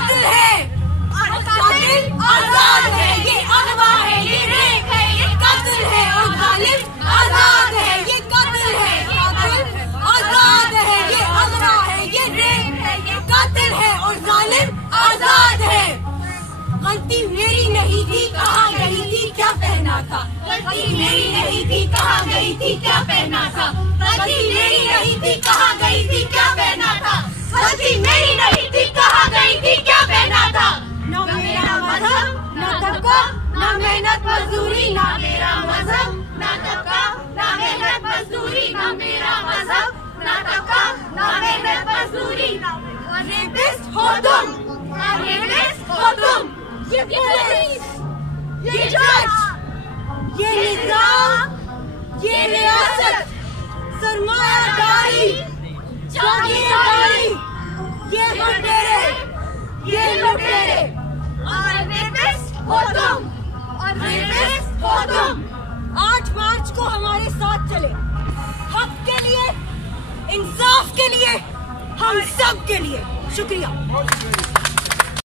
कातिल है और कातिल आजाद है। ये अगवा है, ये रेप है, ये कातिल है और जालिम आजाद है। ये कातिल है, कातिल आजाद है। ये अगवा है, ये रेप है, ये कातिल है और जालिम आजाद है। गलती मेरी नहीं थी, कहाँ गई थी, क्या पहना था। गलती मेरी नहीं थी, कहाँ गई थी, क्या पहना था। गलती मेरी नहीं थी, कहाँ गई थी, क्या पहना था। गलती मेरी नहीं थी, कहाँ गई थी, क्या पहना था। न मेरा मजहब, न तबका, न मेहनत मजदूरी। न मेरा मजहब, न तबका, न मेहनत मजदूरी। न मेरा मजहब, न तबका, न मेहनत मजदूरी। रेपिस्ट हो तुम, रेपिस्ट हो तुम। ये पुलिस, ये जज, ये निजाम, ये रियासत, सरमायादारी, जागीरदारी, ये लुटेरे, ये लुटेरे और रेपिस्ट हो तुम, और रेपिस्ट हो तुम। 8 मार्च को हमारे साथ चले, हक के लिए, इंसाफ के लिए, हम सब के लिए। शुक्रिया।